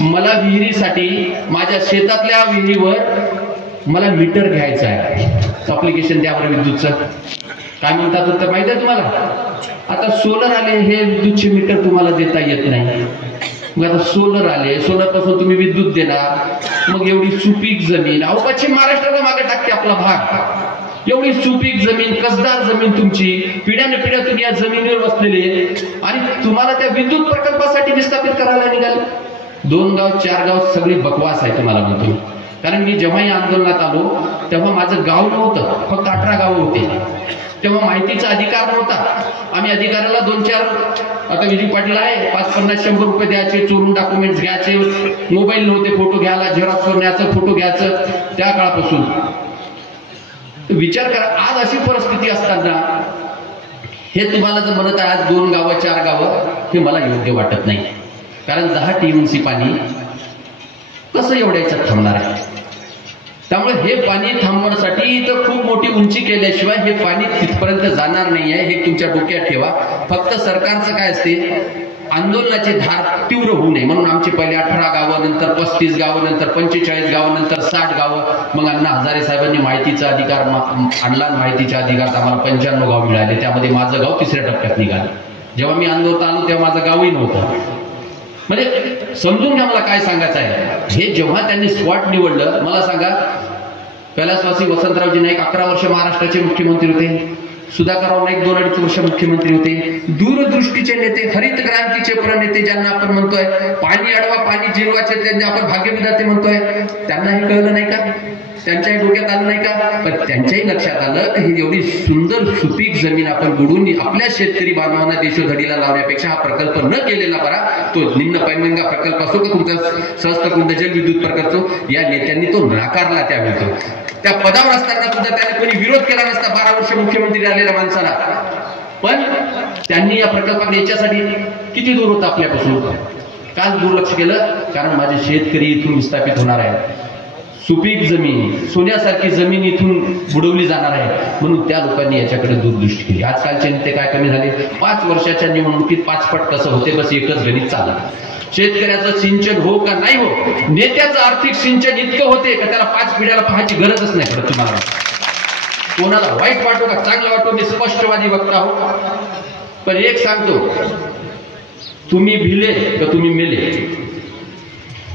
मला विहिरीसाठी माझ्या शेतातल्या विहिरीवर मला मीटर घ्यायचं आहे, ऍप्लिकेशन द्या बरं विद्युतचं. काय म्हणतात उत्तर माहिती आहे तुम्हाला? आता सोलर आले, हे विद्युतचे मीटर तुम्हाला देता येत नाही. मग आता सोलर आले, सोलर पासून तुम्ही विद्युत देणार. मग एवढी सुपीक जमीन, अहो पश्चिम महाराष्ट्राला मागे टाकते आपला भाग. एवढी सुपीक जमीन, कसदार जमीन तुमची, पिढ्याने पिढ्या तुम्ही या जमिनीवर बसलेले, आणि तुम्हाला त्या विद्युत प्रकल्पासाठी विस्थापित करायला निघाले. 2 गाव 4 गाव सगळी बकवास आहे तुम्हाला म्हणतो. कारण मी जेव्हाही आंदोलनात आलो तेव्हा माझं गाव नव्हतं, फक्त 18 गावं होते. तेव्हा माहितीचा अधिकार नव्हता. आम्ही अधिकाऱ्याला 2-4, आता विजय पाटील आहे, 550-100 रुपये द्यायचे, चोरून डॉक्युमेंट्स घ्यायचे, मोबाईल नव्हते फोटो घ्यायला, झेरॉक्स करण्याचं, फोटो घ्यायचं. त्या काळापासून विचार करा, आज अशी परिस्थिती असताना हे तुम्हाला जर म्हणत आहे आज 2 गावं 4 गावं, हे मला योग्य वाटत नाही. कारण 10 TMC पाणी कसं एवढ्याच्यात थांबणार आहे? त्यामुळे हे पाणी थांबवण्यासाठी तर खूप मोठी उंची केल्याशिवाय हे पाणी तिथपर्यंत जाणार नाही आहे, हे तुमच्या डोक्यात ठेवा. फक्त सरकारचं काय असते, आंदोलनाची धार तीव्र होऊ नये म्हणून आमची पहिले 18 गावं, नंतर 35 गावं, नंतर 45 गावं, नंतर 60 गावं. मग अण्णा हजारे साहेबांनी माहितीचा अधिकार आणला, माहितीच्या अधिकारात आम्हाला 95 गाव मिळाले. त्यामध्ये माझं गाव 3ऱ्या टप्प्यात निघालं. जेव्हा मी आंदोलनात आलो तेव्हा माझं गावही नव्हतं. म्हणजे समजून घ्या मला काय सांगायचं आहे. हे जेव्हा त्यांनी स्पॉट निवडलं, मला सांगा, कैलासवासी वसंतरावजी नाईक 11 वर्ष महाराष्ट्राचे मुख्यमंत्री होते. सुधाकरराव नाईक 2-2.5 वर्ष मुख्यमंत्री होते. दूरदृष्टीचे नेते, हरित क्रांतीचे प्रणेते ज्यांना आपण म्हणतोय, पाणी अडवा पाणी जिरवाचे त्यांनी आपण भाग्यविधाते म्हणतोय, त्यांना हे कळलं नाही का? त्यांच्याही डोक्यात आलं नाही का? पण त्यांच्याही लक्षात आलं की ही एवढी सुंदर सुपीक जमीन आपण बुडून आपल्या शेतकरी बांधवांना देशोधडीला लावण्यापेक्षा हा प्रकल्प न केलेला बरा. तो निम्न पैनगंगा प्रकल्प असो की तुमचा सहस्त्रकुंड जलविद्युत प्रकल्प, या नेत्यांनी तो नाकारला. त्यावेळी त्या पदावर असताना सुद्धा त्याने कोणी विरोध केला नसता, 12 वर्ष मुख्यमंत्री राहिलेल्या माणसाला. पण त्यांनी या प्रकल्पाकडे याच्यासाठी किती दूर होता आपल्यापासून, काल दुर्लक्ष केलं. कारण माझे शेतकरी इथून विस्थापित होणार आहे. सुपीक जमीन, सोन्यासारखी जमीन इथून बुडवली जाणार आहे, म्हणून त्या लोकांनी याच्याकडे दूरदृष्टी केली. आजकालचे नेते काय कमी झाले, 5 वर्षाच्या निवडणुकीत 5 पट कसं होते, बस एकच गणित चाललं. शेतकऱ्याचं सिंचन हो का नाही हो, नेत्याचं आर्थिक सिंचन इतकं होते का त्याला 5 पिढ्याला पाहायची गरजच नाही पडत. तुम्हाला कोणाला वाईट वाटो का चांगलं वाटो, मी स्पष्टवादी वक्ता हो. पण एक सांगतो, तुम्ही भिले का तुम्ही मेले.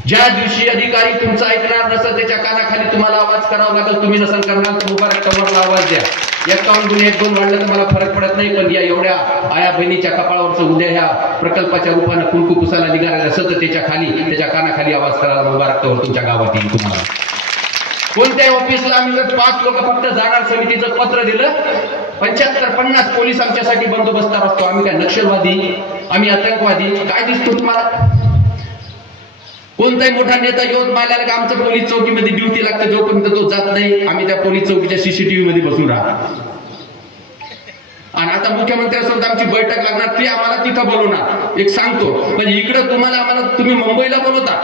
ज्या दिवशी अधिकारी तुमचं ऐकणार नसेल, त्याच्या कानाखाली तुम्हाला आवाज करावा लागेल. तुम्ही नसेल करणार तर मुबारक कमरला आवाज द्या. 51 गुन्हे 1-2 वाढलं तर मला फरक पडत नाही, पण या एवढ्या आया बहिणीच्या कपाळावरचं उद्या ह्या प्रकल्पाच्या रूपानं कुंकू पुसायला निघालेल्या सततेच्या खाली, त्याच्या कानाखाली आवाज करायला मुबारक तर तुमच्या गावात येईल. तुम्हाला कोणत्याही ऑफिसला आम्ही 5 लोक फक्त जाणार समितीचं पत्र दिलं, 75-50 पोलीस आमच्यासाठी बंदोबस्तावर असतो. आम्ही काय नक्षलवादी, आम्ही आतंकवादी काय दिसतो तुम्हाला? कोणताही मोठा नेता यवतमाळला का आमचं पोलीस चौकीमध्ये ड्युटी लागते, जोपर्यंत तो जात नाही आम्ही त्या पोलीस चौकीच्या CCTV मध्ये बसून राहतो. आणि आता मुख्यमंत्र्यांसोबत आमची बैठक लागणार, ती आम्हाला तिथं बोलवणार. एक सांगतो, म्हणजे इकडं आम्हाला तुम्ही मुंबईला बोलवता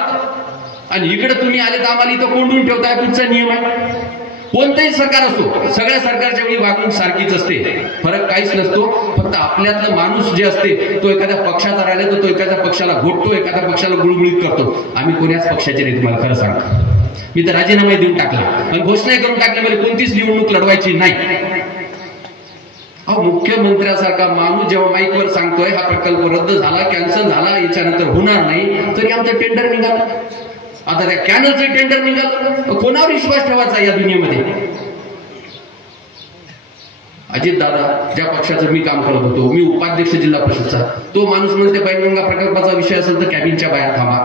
आणि इकडे तुम्ही आले तर आम्हाला इथं कोंडून ठेवताय. पुढचा नियम आहे. कोणतेही सरकार असो, सगळ्या सरकारच्या वेळी वागणूक सारखीच असते, फरक काहीच नसतो. फक्त आपल्यातलं माणूस जे असते तो एखाद्या पक्षाचा राहिला तर तो एखाद्या पक्षाला घोटतो, एखाद्या पक्षाला गुळगुळीत करतो. आम्ही कोणाच पक्षाचे नाही, तुम्हाला खरं सांगतो. मी तर राजीनामा देऊन टाकला आणि घोषणा करून टाकल्यामध्ये कोणतीच निवडणूक लढवायची नाही. अहो, मुख्यमंत्र्यासारखा माणूस जेव्हा माईकवर सांगतोय हा प्रकल्प रद्द झाला, कॅन्सल झाला, याच्यानंतर होणार नाही, तरी आमचं टेंडर निघालं. आता त्या कॅनलचं टेंडर निघालं, कोणावर विश्वास ठेवायचा या दुनियेमध्ये? अजित दादा ज्या पक्षाचं मी काम करत होतो, मी उपाध्यक्ष जिल्हा परिषदचा, तो माणूस म्हणते पैनगंगा प्रकल्पाचा विषय असेल तर कॅबिनच्या बाहेर थांबा.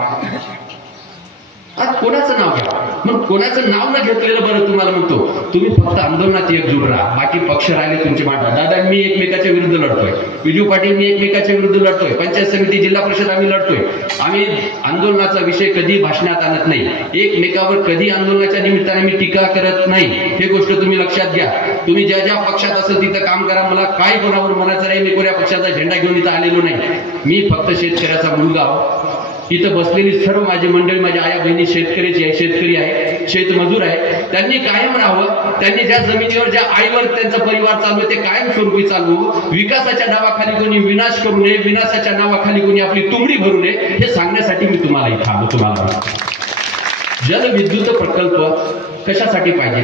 आज कोणाचं नाव घ्या, मग कोणाचं नाव न घेतलेलं बरं. तुम्हाला म्हणतो तुम्ही फक्त आंदोलनात एकजूट राहा, बाकी पक्ष राहिले तुमचे मांडा. दादा मी एकमेकाच्या विरुद्ध लढतोय, विजू पाटील मी एकमेकाच्या विरुद्ध लढतोय, पंचायत समिती जिल्हा परिषद आम्ही लढतोय. आम्ही आंदोलनाचा विषय कधी भाषणात आणत नाही, एकमेकावर कधी आंदोलनाच्या निमित्ताने मी टीका करत नाही. हे गोष्ट तुम्ही लक्षात घ्या. तुम्ही ज्या ज्या पक्षात असेल तिथं काम करा, मला काय कोणावर म्हणायचं नाही. मी कोण्या पक्षाचा झेंडा घेऊन इथं आलेलो नाही. मी फक्त शेतकऱ्याचा मुलगा इथं बसलेली सर्व माझी मंडळी, माझ्या आया बहिणी शेतकरी आहे, शेतमजूर आहे, त्यांनी कायम राहावं. त्यांनी ज्या जमिनीवर, ज्या आईवर त्यांचा परिवार चालू आहे ते कायमस्वरूपी चालू. विकासाच्या नावाखाली कोणी विनाश करू नये, विनाशाच्या नावाखाली कोणी आपली तुंबडी भरू नये, हे सांगण्यासाठी मी तुम्हाला इथं आलो. तुम्हाला जलविद्युत प्रकल्प कशासाठी पाहिजे,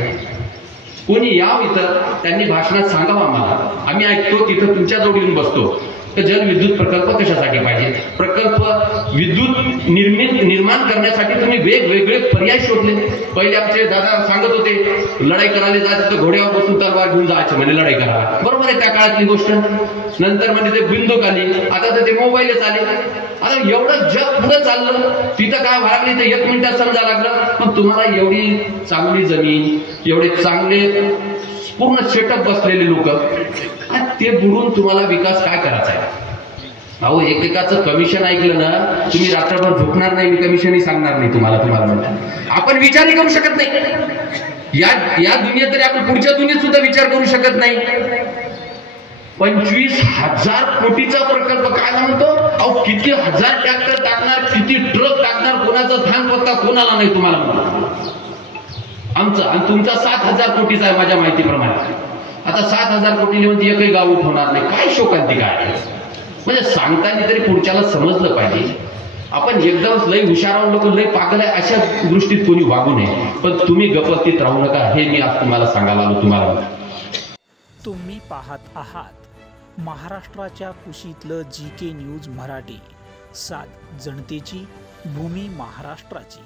कोणी यावं इथं, त्यांनी भाषणात सांगावं आम्हाला. आम्ही ऐकतो, तिथं तुमच्या जवळ येऊन बसतो. तर जलविद्युत प्रकल्प कशासाठी पाहिजे, प्रकल्प विद्युत निर्माण करण्यासाठी तुम्ही वेगवेगळे पर्याय शोधले. पहिले आमचे दादा सांगत होते, लढाई करायला जायचं तर घोड्यावर बसून तलवार घेऊन जायचं म्हणजे लढाई करायला. बरोबर आहे, त्या काळातली गोष्ट. नंतर म्हणजे ते बिंदूक आली, आता तर ते मोबाईलच आले. आता एवढं जग पुढं चाललं, तिथं काय व्हायला ते 1 मिनिटात समजा लागलं. पण तुम्हाला एवढी चांगली जमीन, एवढे चांगले पूर्ण सेटअप बसलेले लोक, ते बुडून तुम्हाला विकास काय करायचा आहे? अहो, एकेकाचं कमिशन ऐकलं ना, तुम्ही रात्रभर झोपणार नाही. मी कमिशनही सांगणार नाही तुम्हाला. आपण विचारही करू शकत नाही. या दुनियेत तरी आपण पुढच्या दुनियेत सुद्धा विचार करू शकत नाही. 25,000 कोटीचा प्रकल्प काय म्हणतो? अहो, किती हजार ट्रॅक्टर टाकणार, किती ट्रक टाकणार, कोणाचा धान पत्ता कोणाला नाही तुम्हाला. आमचं आणि तुमचा 7,000 कोटीचा आहे माझ्या माहितीप्रमाणे. आता 7,000 कोटी म्हणजे एकही गाव उठवणार नाही. काय शोकांती काय म्हणजे सांगताना तरी पुढच्याला समजलं पाहिजे. आपण एकदम लय हुशार लोक, लय पागल आहे अशा दृष्टीत कोणी वागू नये. पण तुम्ही गपस्तीत राहू नका, हे मी आज तुम्हाला सांगायला आलो. तुम्ही पाहत आहात महाराष्ट्राच्या कुशीतलं GK न्यूज मराठी. सात जनतेची, भूमी महाराष्ट्राची.